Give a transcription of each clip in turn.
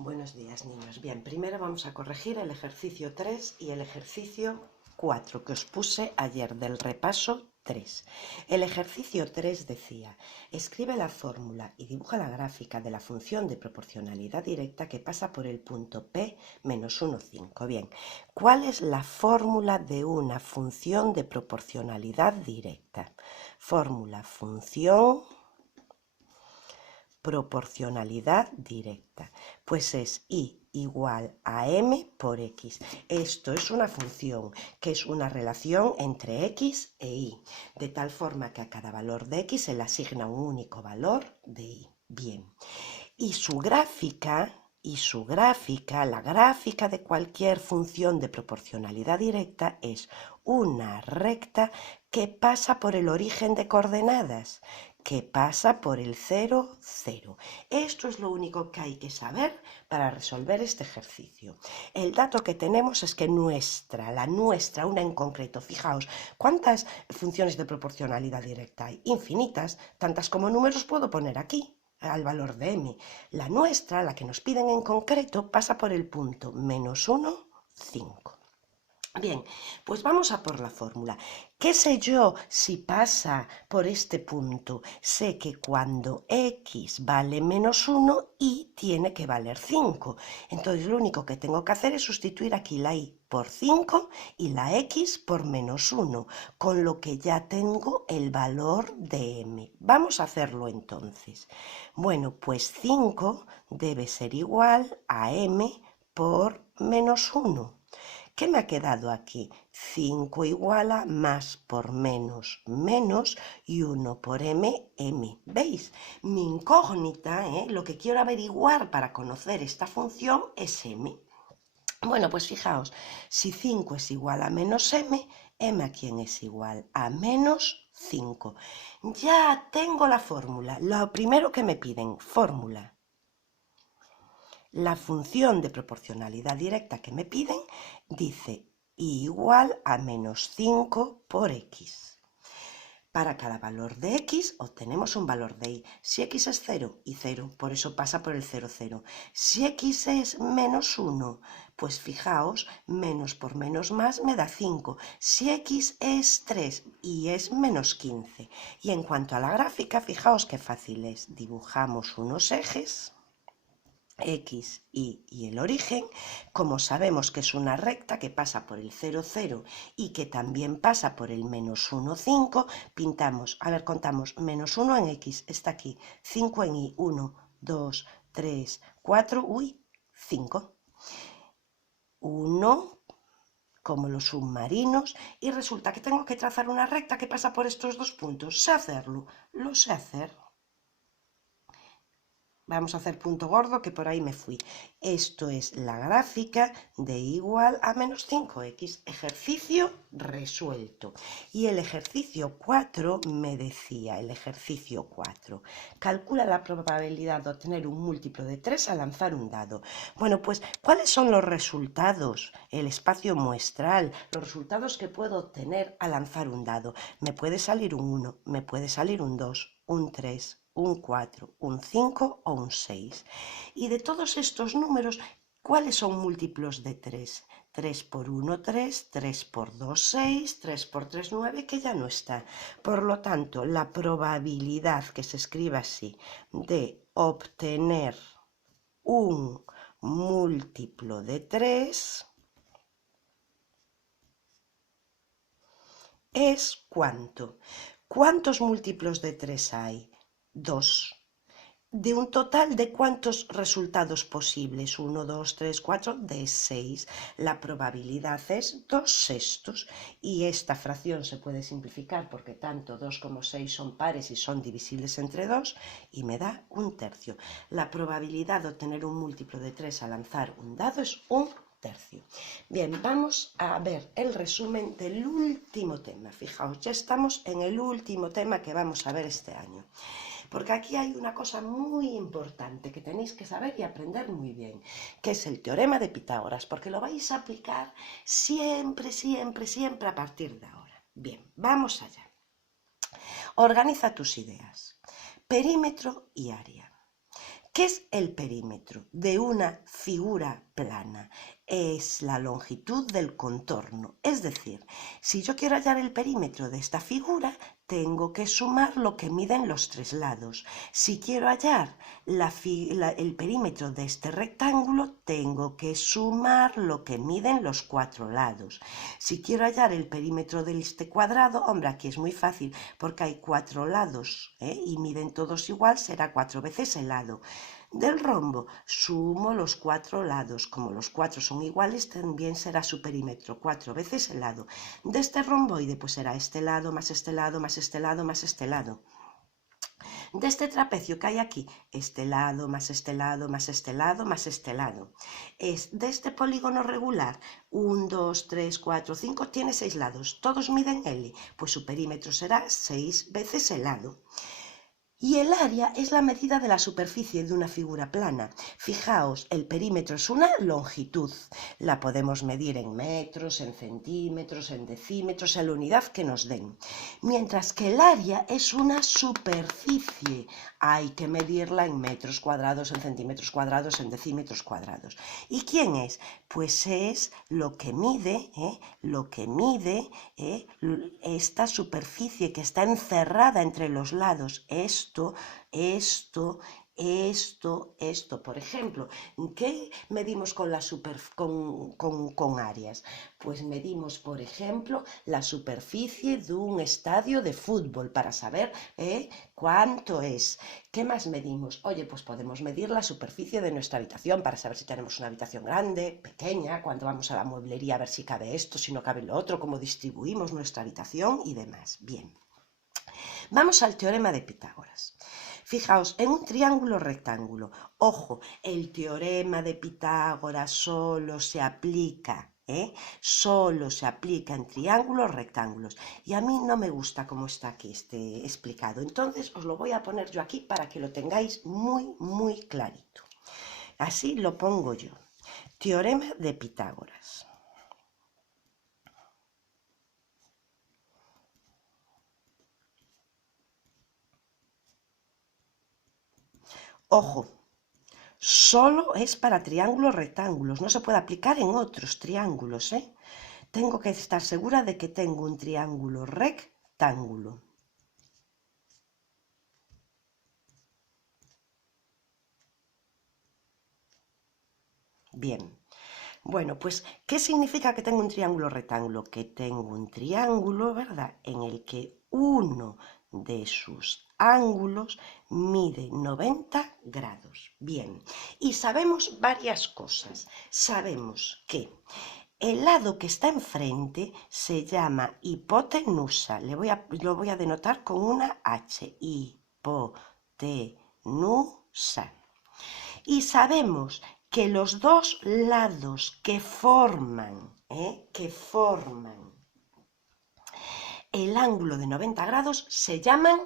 Buenos días, niños. Bien, primero vamos a corregir el ejercicio 3 y el ejercicio 4 que os puse ayer del repaso 3. El ejercicio 3 decía, escribe la fórmula y dibuja la gráfica de la función de proporcionalidad directa que pasa por el punto P menos 1, 5. Bien, ¿cuál es la fórmula de una función de proporcionalidad directa? Fórmula función proporcionalidad directa, pues es y igual a m por x. Esto es una función que es una relación entre x e y, de tal forma que a cada valor de x se le asigna un único valor de y. Bien, y su gráfica, la gráfica de cualquier función de proporcionalidad directa es una recta que pasa por el origen de coordenadas, que pasa por el 0, 0. Esto es lo único que hay que saber para resolver este ejercicio. El dato que tenemos es que la nuestra, una en concreto, fijaos, ¿cuántas funciones de proporcionalidad directa hay? Infinitas, tantas como números puedo poner aquí al valor de m. La nuestra, la que nos piden en concreto, pasa por el punto menos 1, 5. Bien, pues vamos a por la fórmula. ¿Qué sé yo si pasa por este punto? Sé que cuando x vale menos 1, y tiene que valer 5. Entonces lo único que tengo que hacer es sustituir aquí la y por 5 y la x por menos 1, con lo que ya tengo el valor de m. Vamos a hacerlo entonces. Bueno, pues 5 debe ser igual a m por menos 1. ¿Qué me ha quedado aquí? 5 igual a más por menos, menos, y 1 por m, m. ¿Veis? Mi incógnita, lo que quiero averiguar para conocer esta función es m. Bueno, pues fijaos, si 5 es igual a menos m, m a quién es igual a menos 5. Ya tengo la fórmula. Lo primero que me piden, fórmula. La función de proporcionalidad directa que me piden dice y igual a menos 5 por x. Para cada valor de x obtenemos un valor de y. Si x es 0 y 0, por eso pasa por el 0, 0. Si x es menos 1, pues fijaos, menos por menos más me da 5. Si x es 3 y es menos 15. Y en cuanto a la gráfica, fijaos qué fácil es. Dibujamos unos ejes, x, y el origen. Como sabemos que es una recta que pasa por el 0, 0 y que también pasa por el menos 1, 5, pintamos, a ver, contamos, menos 1 en x, está aquí, 5 en y, 1, 2, 3, 4, 5. 1, como los submarinos, y resulta que tengo que trazar una recta que pasa por estos dos puntos. Sé hacerlo, lo sé hacer. Vamos a hacer punto gordo, que por ahí me fui. Esto es la gráfica de igual a menos 5x. Ejercicio resuelto. Y el ejercicio 4 me decía, calcula la probabilidad de obtener un múltiplo de 3 al lanzar un dado. Bueno, pues, ¿cuáles son los resultados? El espacio muestral, los resultados que puedo obtener al lanzar un dado. Me puede salir un 1, me puede salir un 2, un 3, un 4, un 5 o un 6. Y de todos estos números, ¿cuáles son múltiplos de 3? 3 por 1, 3, 3 por 2, 6, 3 por 3, 9, que ya no está. Por lo tanto, la probabilidad, que se escribe así, de obtener un múltiplo de 3 es ¿cuánto? ¿Cuántos múltiplos de 3 hay? 2. De un total de ¿cuántos resultados posibles? 1, 2, 3, 4, de 6. La probabilidad es 2/6. Y esta fracción se puede simplificar porque tanto 2 como 6 son pares y son divisibles entre 2 y me da 1/3. La probabilidad de obtener un múltiplo de 3 al lanzar un dado es 1/3. Bien, vamos a ver el resumen del último tema. Fijaos, ya estamos en el último tema que vamos a ver este año. Porque aquí hay una cosa muy importante que tenéis que saber y aprender muy bien, que es el teorema de Pitágoras, porque lo vais a aplicar siempre, siempre, siempre a partir de ahora. Bien, vamos allá. Organiza tus ideas. Perímetro y área. ¿Qué es el perímetro de una figura plana? Es la longitud del contorno. Es decir, si yo quiero hallar el perímetro de esta figura, tengo que sumar lo que miden los tres lados. Si quiero hallar el perímetro de este rectángulo, tengo que sumar lo que miden los cuatro lados. Si quiero hallar el perímetro de este cuadrado, hombre, aquí es muy fácil porque hay cuatro lados, y miden todos igual, será 4 veces el lado. Del rombo sumo los cuatro lados, como los cuatro son iguales, también será su perímetro, 4 veces el lado. De este romboide, pues será este lado, más este lado, más este lado, más este lado. De este trapecio que hay aquí, este lado, más este lado, más este lado, más este lado. De este polígono regular, 1, 2, 3, 4, 5, tiene 6 lados. Todos miden L, pues su perímetro será 6 veces el lado. Y el área es la medida de la superficie de una figura plana. Fijaos, el perímetro es una longitud. La podemos medir en metros, en centímetros, en decímetros, en la unidad que nos den. Mientras que el área es una superficie. Hay que medirla en metros cuadrados, en centímetros cuadrados, en decímetros cuadrados. ¿Y quién es? Pues es lo que mide, esta superficie que está encerrada entre los lados. Esto. Por ejemplo, ¿qué medimos con áreas? Pues medimos, por ejemplo, la superficie de un estadio de fútbol para saber cuánto es. ¿Qué más medimos? Oye, pues podemos medir la superficie de nuestra habitación para saber si tenemos una habitación grande, pequeña, cuando vamos a la mueblería a ver si cabe esto, si no cabe lo otro, cómo distribuimos nuestra habitación y demás. Bien. Vamos al teorema de Pitágoras. Fijaos, en un triángulo rectángulo, ojo, el teorema de Pitágoras solo se aplica en triángulos rectángulos. Y a mí no me gusta cómo está aquí explicado. Entonces os lo voy a poner yo aquí para que lo tengáis muy, muy clarito. Así lo pongo yo. Teorema de Pitágoras. Ojo, solo es para triángulos rectángulos, no se puede aplicar en otros triángulos, Tengo que estar segura de que tengo un triángulo rectángulo. Bien. Bueno, pues, ¿qué significa que tengo un triángulo rectángulo? Que tengo un triángulo, ¿verdad?, en el que uno de sus ángulos mide 90 grados. Bien, y sabemos varias cosas. Sabemos que el lado que está enfrente se llama hipotenusa. Lo voy a denotar con una H. Hipotenusa. Y sabemos que los dos lados que forman el ángulo de 90 grados se llaman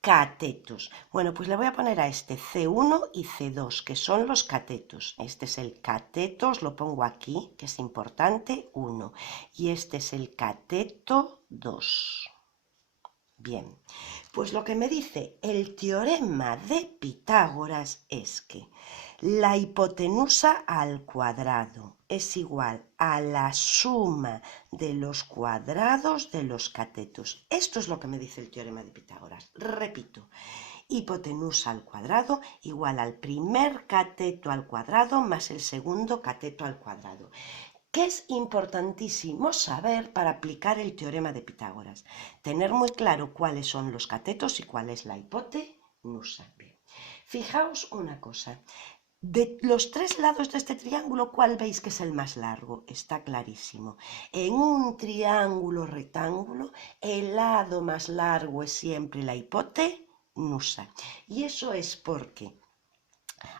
catetos. Bueno, pues le voy a poner a este C1 y C2, que son los catetos. Este es el cateto, os lo pongo aquí, que es importante, 1. Y este es el cateto 2. Bien, pues lo que me dice el teorema de Pitágoras es que la hipotenusa al cuadrado es igual a la suma de los cuadrados de los catetos. Esto es lo que me dice el teorema de Pitágoras. Repito, hipotenusa al cuadrado igual al primer cateto al cuadrado más el segundo cateto al cuadrado. ¿Qué es importantísimo saber para aplicar el teorema de Pitágoras? Tener muy claro cuáles son los catetos y cuál es la hipotenusa. Bien. Fijaos una cosa. De los tres lados de este triángulo, ¿cuál veis que es el más largo? Está clarísimo. En un triángulo rectángulo, el lado más largo es siempre la hipotenusa. Y eso es porque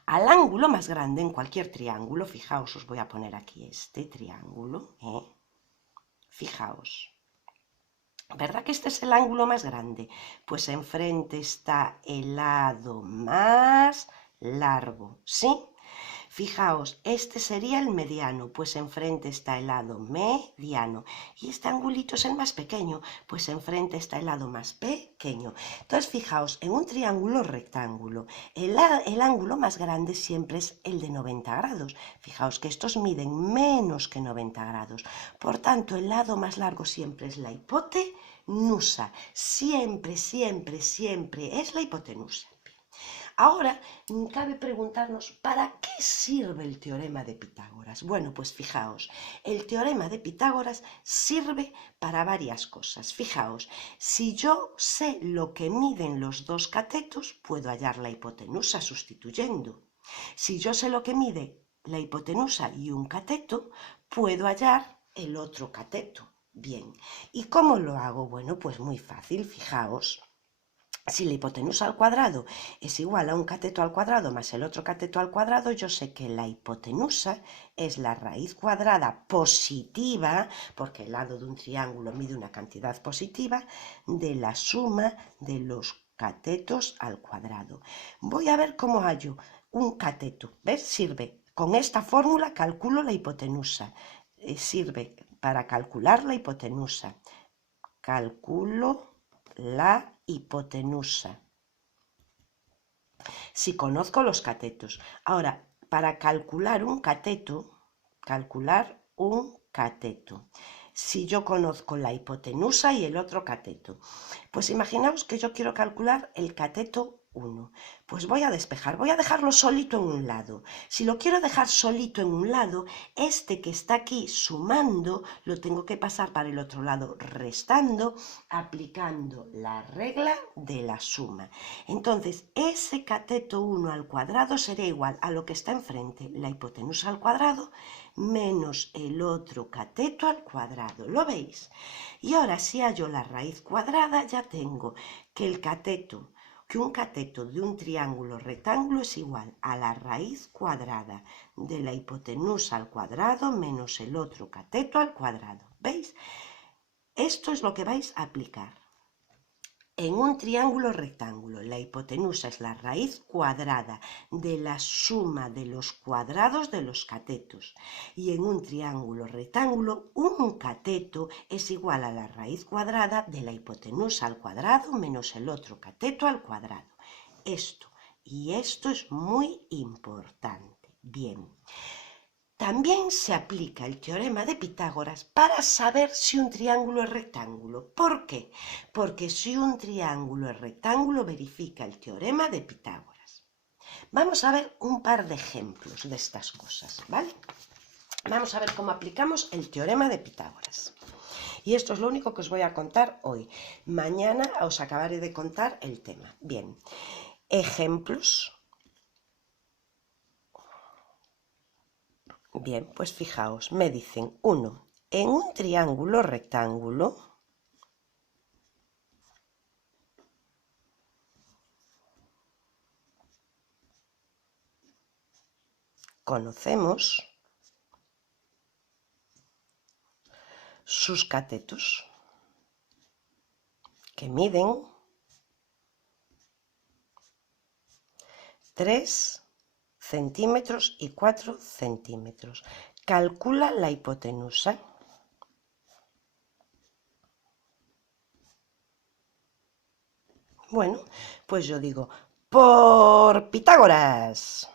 al ángulo más grande en cualquier triángulo, fijaos, os voy a poner aquí este triángulo, fijaos, ¿verdad que este es el ángulo más grande? Pues enfrente está el lado más largo, ¿sí? Fijaos, este sería el mediano, pues enfrente está el lado mediano. Y este angulito es el más pequeño, pues enfrente está el lado más pequeño. Entonces, fijaos, en un triángulo rectángulo, el ángulo más grande siempre es el de 90 grados. Fijaos que estos miden menos que 90 grados. Por tanto, el lado más largo siempre es la hipotenusa. Siempre, siempre, siempre es la hipotenusa. Ahora, cabe preguntarnos, ¿para qué sirve el teorema de Pitágoras? Bueno, pues fijaos, el teorema de Pitágoras sirve para varias cosas. Fijaos, si yo sé lo que miden los dos catetos, puedo hallar la hipotenusa sustituyendo. Si yo sé lo que mide la hipotenusa y un cateto, puedo hallar el otro cateto. Bien, ¿y cómo lo hago? Bueno, pues muy fácil, fijaos. Si la hipotenusa al cuadrado es igual a un cateto al cuadrado más el otro cateto al cuadrado, yo sé que la hipotenusa es la raíz cuadrada positiva, porque el lado de un triángulo mide una cantidad positiva, de la suma de los catetos al cuadrado. Voy a ver cómo hallo un cateto. ¿Ves? Sirve. Con esta fórmula calculo la hipotenusa. Sirve para calcular la hipotenusa. Calculo la hipotenusa. Si conozco los catetos. Ahora, para calcular un cateto, si yo conozco la hipotenusa y el otro cateto, pues imaginaos que yo quiero calcular el cateto 1. Pues voy a despejar, voy a dejarlo solito en un lado. Si lo quiero dejar solito en un lado, este que está aquí sumando lo tengo que pasar para el otro lado restando, aplicando la regla de la suma. Entonces, ese cateto 1 al cuadrado será igual a lo que está enfrente, la hipotenusa al cuadrado, menos el otro cateto al cuadrado. ¿Lo veis? Y ahora, si hallo la raíz cuadrada, ya tengo que un cateto de un triángulo rectángulo es igual a la raíz cuadrada de la hipotenusa al cuadrado menos el otro cateto al cuadrado. ¿Veis? Esto es lo que vais a aplicar. En un triángulo rectángulo, la hipotenusa es la raíz cuadrada de la suma de los cuadrados de los catetos. Y en un triángulo rectángulo, un cateto es igual a la raíz cuadrada de la hipotenusa al cuadrado menos el otro cateto al cuadrado. Esto y esto es muy importante. Bien. También se aplica el teorema de Pitágoras para saber si un triángulo es rectángulo. ¿Por qué? Porque si un triángulo es rectángulo, verifica el teorema de Pitágoras. Vamos a ver un par de ejemplos de estas cosas, ¿vale? Vamos a ver cómo aplicamos el teorema de Pitágoras. Y esto es lo único que os voy a contar hoy. Mañana os acabaré de contar el tema. Bien, ejemplos. Bien, pues fijaos, me dicen 1. En un triángulo rectángulo, conocemos sus catetos, que miden 3 centímetros y 4 centímetros. Calcula la hipotenusa. Bueno, pues yo digo, por Pitágoras.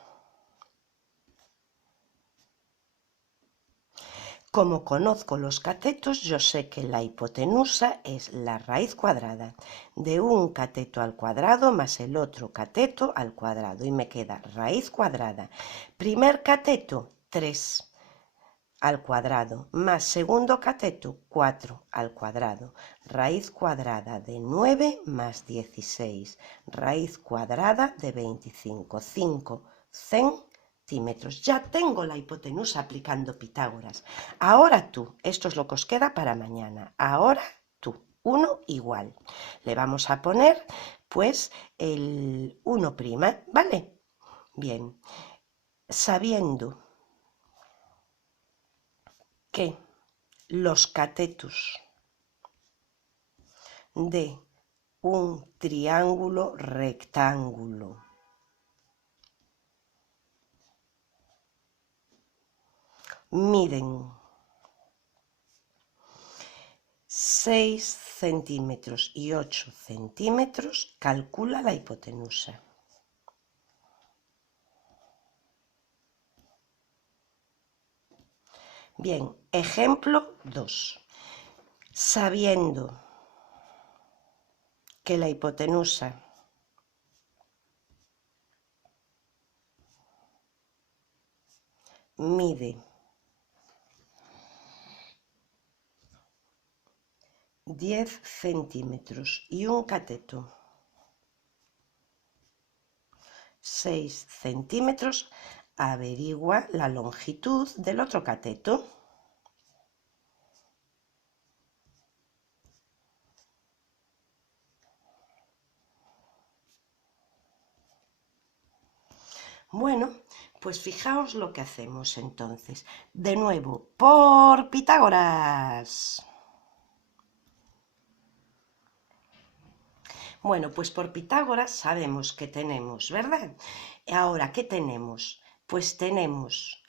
Como conozco los catetos, yo sé que la hipotenusa es la raíz cuadrada de un cateto al cuadrado más el otro cateto al cuadrado. Y me queda raíz cuadrada. Primer cateto, 3 al cuadrado, más segundo cateto, 4 al cuadrado. Raíz cuadrada de 9 más 16. Raíz cuadrada de 25. 5 centímetros. Ya tengo la hipotenusa aplicando Pitágoras. Ahora tú, esto es lo que os queda para mañana. Ahora tú, 1 igual. Le vamos a poner, pues, el 1', ¿vale? Bien, sabiendo que los catetos de un triángulo rectángulo miden 6 centímetros y 8 centímetros, calcula la hipotenusa. Bien, ejemplo 2. Sabiendo que la hipotenusa mide 10 centímetros y un cateto 6 centímetros, averigua la longitud del otro cateto. Bueno, pues fijaos lo que hacemos entonces. De nuevo, por Pitágoras. Bueno, pues por Pitágoras sabemos que tenemos, ¿verdad? Ahora, ¿qué tenemos? Pues tenemos,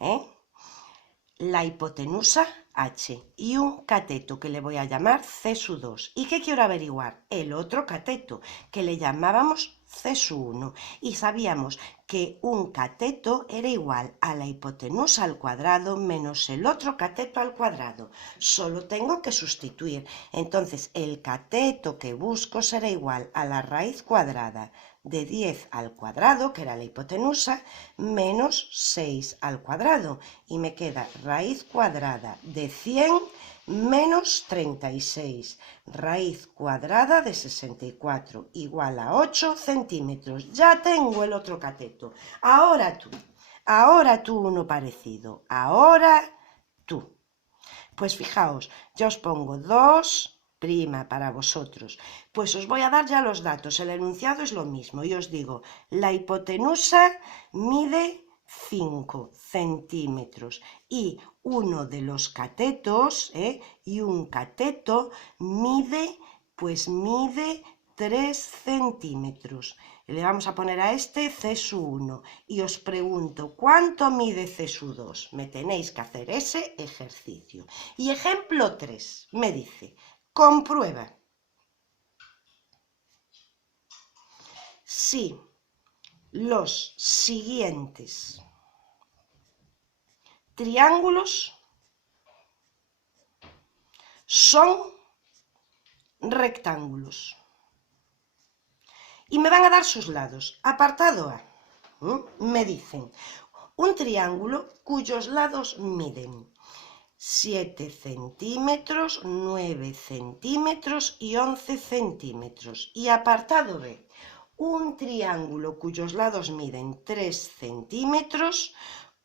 la hipotenusa H y un cateto que le voy a llamar C sub 2. ¿Y qué quiero averiguar? El otro cateto que le llamábamos C sub 1. Y sabíamos que un cateto era igual a la hipotenusa al cuadrado menos el otro cateto al cuadrado. Solo tengo que sustituir. Entonces el cateto que busco será igual a la raíz cuadrada de 10 al cuadrado, que era la hipotenusa, menos 6 al cuadrado. Y me queda raíz cuadrada de 100 menos 36. Raíz cuadrada de 64 igual a 8 centímetros. Ya tengo el otro cateto. Ahora tú uno parecido. Ahora tú. Pues fijaos, ya os pongo 2' para vosotros. Pues os voy a dar ya los datos. El enunciado es lo mismo. Y os digo, la hipotenusa mide 5 centímetros y uno de los catetos, y un cateto mide 3 centímetros. Le vamos a poner a este C sub 1 y os pregunto, ¿cuánto mide C sub 2? Me tenéis que hacer ese ejercicio. Y ejemplo 3 me dice, comprueba si los siguientes triángulos son rectángulos. Y me van a dar sus lados. Apartado A. Me dicen, un triángulo cuyos lados miden 7 centímetros, 9 centímetros y 11 centímetros. Y apartado B, un triángulo cuyos lados miden 3 centímetros,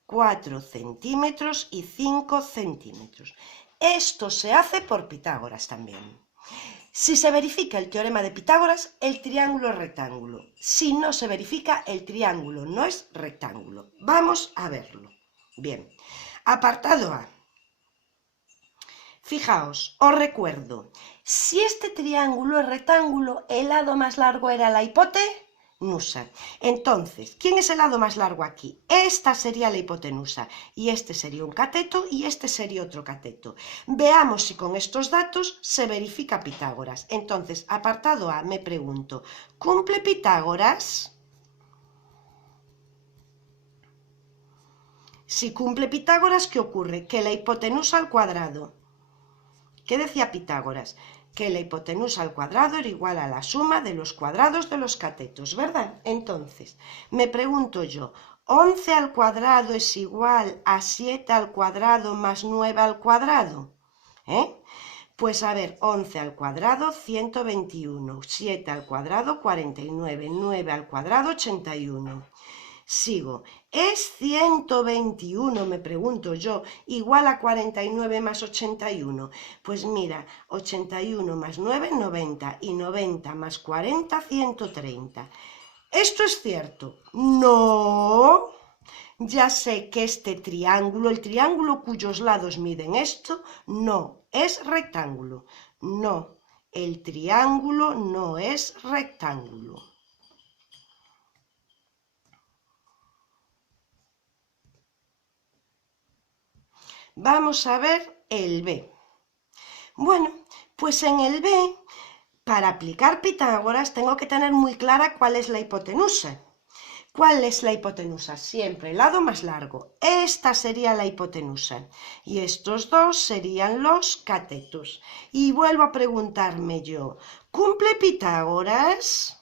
4 centímetros y 5 centímetros. Esto se hace por Pitágoras también. Si se verifica el teorema de Pitágoras, el triángulo es rectángulo. Si no se verifica, el triángulo no es rectángulo. Vamos a verlo. Bien, apartado A. Fijaos, os recuerdo, si este triángulo es rectángulo, el lado más largo era la hipotenusa. Entonces, ¿quién es el lado más largo aquí? Esta sería la hipotenusa, y este sería un cateto, y este sería otro cateto. Veamos si con estos datos se verifica Pitágoras. Entonces, apartado A, me pregunto, ¿cumple Pitágoras? Si cumple Pitágoras, ¿qué ocurre? Que la hipotenusa al cuadrado. ¿Qué decía Pitágoras? Que la hipotenusa al cuadrado era igual a la suma de los cuadrados de los catetos, ¿verdad? Entonces, me pregunto yo, ¿11 al cuadrado es igual a 7 al cuadrado más 9 al cuadrado? Pues a ver, 11 al cuadrado, 121, 7 al cuadrado, 49, 9 al cuadrado, 81. Sigo, ¿es 121, me pregunto yo, igual a 49 más 81? Pues mira, 81 más 9, 90, y 90 más 40, 130. ¿Esto es cierto? No. Ya sé que este triángulo, el triángulo cuyos lados miden esto, no es rectángulo. No, el triángulo no es rectángulo. Vamos a ver el B. Bueno, pues en el B, para aplicar Pitágoras, tengo que tener muy clara cuál es la hipotenusa. ¿Cuál es la hipotenusa? Siempre el lado más largo. Esta sería la hipotenusa. Y estos dos serían los catetos. Y vuelvo a preguntarme yo, ¿cumple Pitágoras?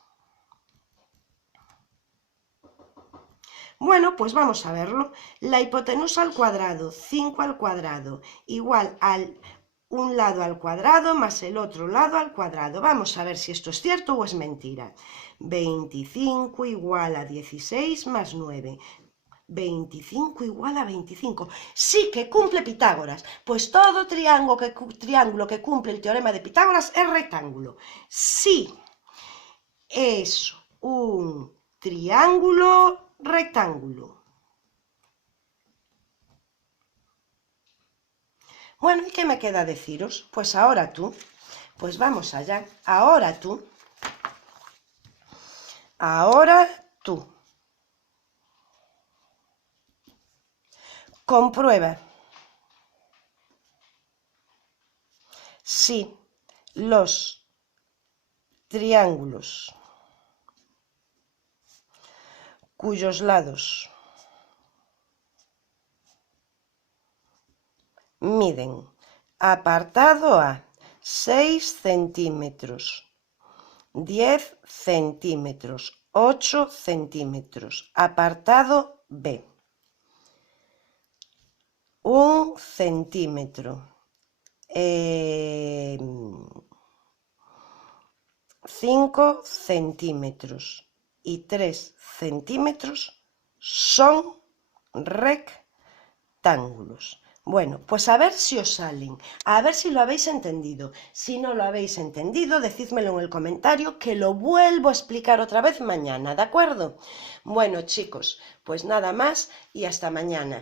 Bueno, pues vamos a verlo. La hipotenusa al cuadrado, 5 al cuadrado, igual al un lado al cuadrado más el otro lado al cuadrado. Vamos a ver si esto es cierto o es mentira. 25 igual a 16 más 9. 25 igual a 25. Sí que cumple Pitágoras. Pues todo triángulo que cumple el teorema de Pitágoras es rectángulo. Sí, es un triángulo rectángulo. Bueno, ¿y qué me queda deciros? Pues ahora tú, pues vamos allá. Ahora tú, comprueba si los triángulos cuyos lados miden apartado A 6 centímetros, 10 centímetros, 8 centímetros, apartado B 1 centímetro, 5 centímetros y 3 centímetros son rectángulos. Bueno, pues a ver si os salen, a ver si lo habéis entendido. Si no lo habéis entendido, decídmelo en el comentario que lo vuelvo a explicar otra vez mañana, ¿de acuerdo? Bueno, chicos, pues nada más y hasta mañana.